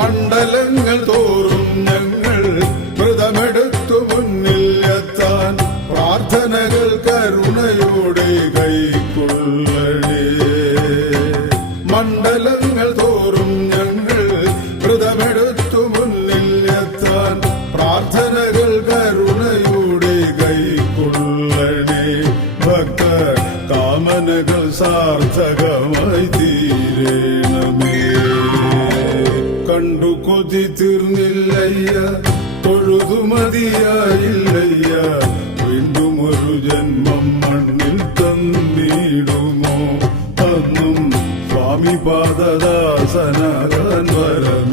മണ്ഡലങ്ങൾ തോറും ഞങ്ങൾ വ്രതമെടുത്തു മുന്നിൽ എത്താൻ പ്രാർത്ഥനകൾ കരുണയോടെ കൈക്കൊള്ളണേ. മണ്ഡലങ്ങൾ തോറും ഞങ്ങൾ വ്രതമെടുത്തു മുന്നിൽ എത്താൻ പ്രാർത്ഥനകൾ കരുണയോടെ കൈക്കൊള്ളണേ. ഭക്ത കാമനകൾ സാർത്ഥകമായി തീരണമേ. കണ്ടു കൊതി തീർന്നില്ലയ്യ, തൊഴുതു മതിയായില്ലയ്യ, വീണ്ടും ഒരു ജന്മം മണ്ണിൽ തന്നിടുമോ? അന്നും സ്വാമി പാദദാസനാകാൻ വരം